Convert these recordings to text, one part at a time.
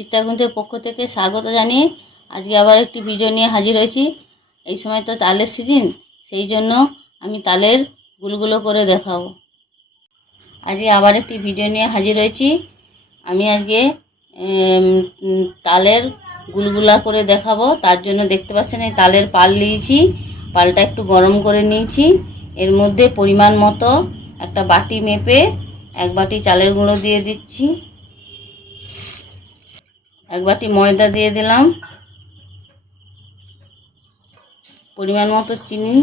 চিত্রাগুন্থের পক্ষ থেকে স্বাগত জানিয়ে আজকে আবার একটি ভিডিও নিয়ে হাজির হয়েছি। এই সময় তো তালের সিজন, সেই জন্য আমি তালের গুলগুলো করে দেখাবো। আজকে আবার একটি ভিডিও নিয়ে হাজির হয়েছি। আমি আজকে তালের গুলগুলা করে দেখাবো। তার জন্য দেখতে পাচ্ছেন এই তালের পাল নিয়েছি। পালটা একটু গরম করে নিয়েছি। এর মধ্যে পরিমাণ মতো একটা বাটি মেপে এক বাটি চালের গুঁড়ো দিয়ে দিচ্ছি, এক বাটি ময়দা দিয়ে দিলাম, পরিমাণ মতো চিনি,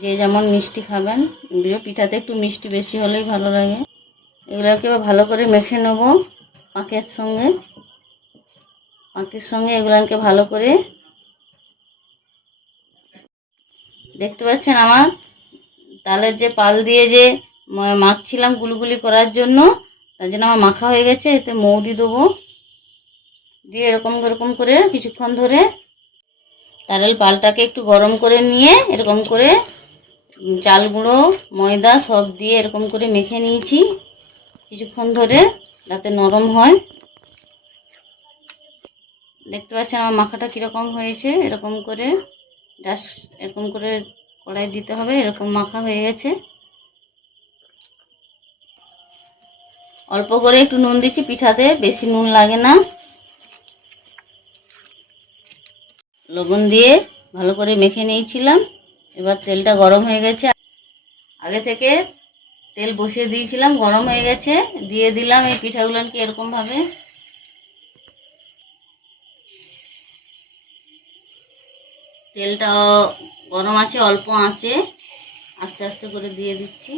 যে যেমন মিষ্টি খাবেন, পিঠাতে একটু মিষ্টি বেশি হলেই ভালো লাগে। এগুলোকে ভালো করে মেখে নেব পাকের সঙ্গে এগুলোকে ভালো করে। দেখতে পাচ্ছেন আমার তালের যে পাল দিয়ে যে মাখছিলাম গুলগুলি করার জন্য, তার জন্য আমার মাখা হয়ে গেছে। এতে মৌরি দেবো, দিয়ে এরকম করে কিছুক্ষণ ধরে তালের পালটাকে একটু গরম করে নিয়ে এরকম করে চাল গুঁড়ো ময়দা সব দিয়ে এরকম করে মেখে নিয়েছি কিছুক্ষণ ধরে, যাতে নরম হয়। দেখতে পাচ্ছেন আমার মাখাটা কীরকম হয়েছে। এরকম করে জাস্ট এরকম করে কড়াই দিতে হবে। এরকম মাখা হয়ে গেছে। অল্প করে একটু নুন দিচ্ছি পিঠাতে, বেশি নুন লাগে না। লবণ দিয়ে ভালো করে মেখে নিয়েছিলাম। এবার তেলটা গরম হয়ে গেছে। আগে থেকে তেল বসিয়ে দিয়েছিলাম, গরম হয়ে গেছে। দিয়ে দিলাম এই পিঠাগুলোকে এরকমভাবে। তেলটা গরম আছে, অল্প আঁচে আস্তে আস্তে করে দিয়ে দিচ্ছি।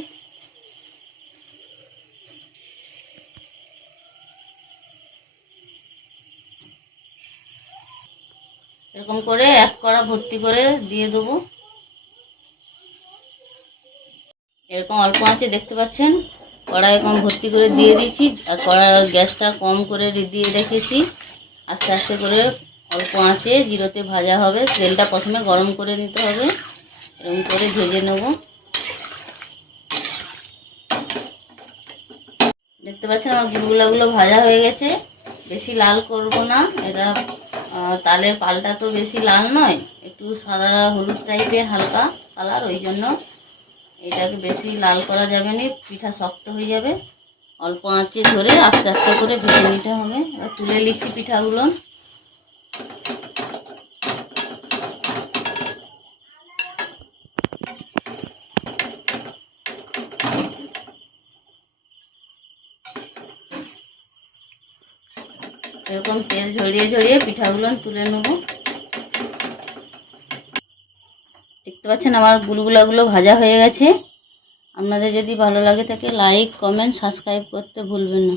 এরকম করে এক কড়া ভর্তি করে দিয়ে দেবো। এরকম অল্প আঁচে দেখতে পাচ্ছেন কড়া এরকম ভর্তি করে দিয়ে দিয়েছি। আর কড়ার গ্যাসটা কম করে দিয়ে রেখেছি। আস্তে আস্তে করে অল্প আঁচে জিরোতে ভাজা হবে। তেলটা প্রথমে গরম করে নিতে হবে, এরকম করে ভেজে নেব। দেখতে পাচ্ছেন আমার গুলগুলাগুলো ভাজা হয়ে গেছে। বেশি লাল করব না, এটা তালের পালটা তো বেশি লাল নয়, একটু সাদা হলুদ টাইপের হালকা কালার, ওই জন্য এটাকে বেশি লাল করা যাবে না, পিঠা শক্ত হয়ে যাবে। অল্প আঁচে ধরে আস্তে আস্তে করে ভেজে নিতে হবে। এবার তুলে নিচ্ছি পিঠাগুলো। এরকম তেল ঝরিয়ে পিঠাগুলো তুলে নেব। দেখতে পাচ্ছেন আমার গুলগুলাগুলো ভাজা হয়ে গেছে। আপনাদের যদি ভালো লাগে থাকে লাইক কমেন্ট সাবস্ক্রাইব করতে ভুলবেন না।